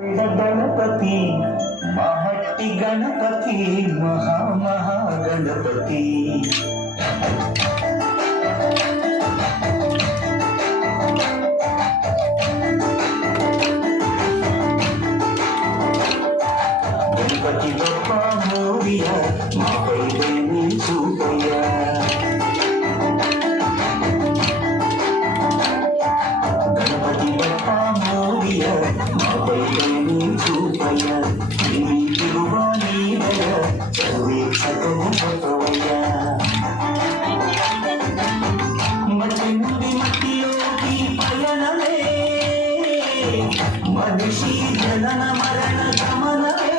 గణపతి మహట్టి గణపతి మహామహాగణపతి గణపతి బప్ప మోరియ మాపై దేవి చూపయ్య గణపతి బప్ప మోరియ మాపై దేవి చూపయ్య దేవి తిరువాణి దయ సర్వే సకల భగవయ్య మట్టి నుండి మట్టిలోకి పయనమే మనిషి జనన మరణ గమనమే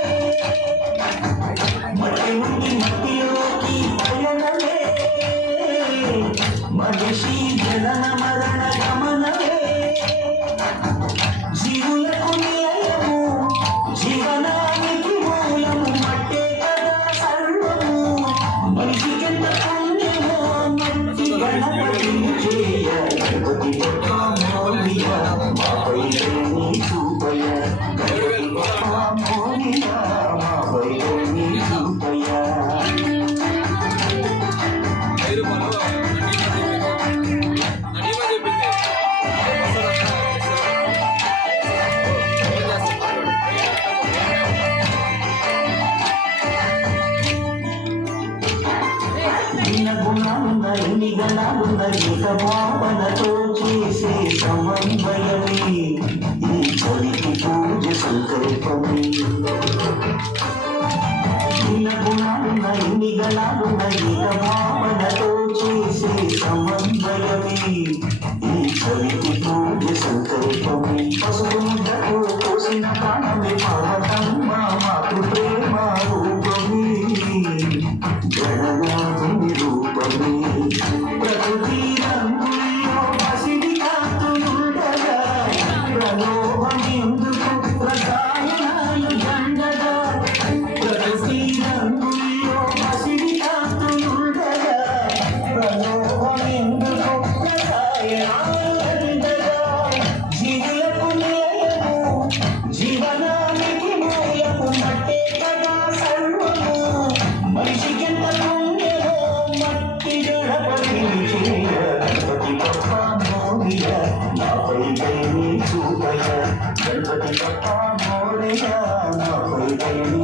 మట్టి నుండి మట్టిలోకి పయనమే మనిషి జనన మరణ గమనమే జీవులకు నిలయము జీవనానికి మూలము మట్టే కదా సర్వము మనిషికెంత పుణ్యమో మట్టి గణపతి చేయ గణపతి బప్ప మోరియ మాపై దేవి చూపయ్య గణపతి బప్ప మోరియ మాపై దేవి చూపయ్య గుణాలున్న గణాలున్న ఏక భావనతో చేసే సమన్వయమే ఈ చలికి పూజ సంకల్పమే గుణాలున్న గణాలున్న ఏక భావనతో చేసే సమన్వయమే ఈ చలికి పూజ సంకల్పమే పసుపు ముద్దకు కోసిన ప్రాణమే పార్వతమ్మ మాతృ ప్రేమ రూపమే గణనాథుని రూపమే ప్రకృతి రంగుల్లో పసిడి కాంతులుండగా ప్రలోభమెందుకు రసాయనాలు దండగా ప్రకృతి రంగుల్లో పసిడి కాంతులుండగా ప్రలోభమెందుకు రసాయనాలు దండగా జీవులకు నిలయము జీవనానికి మూలము మట్టే కదా సర్వము మనిషికెంత పుణ్యమో మట్టి గణపతి చేయ గణపతి బప్ప మోరియ నాపై దేవి చూపయ్య గణపతి బప్ప మోరియ నాపై దేవి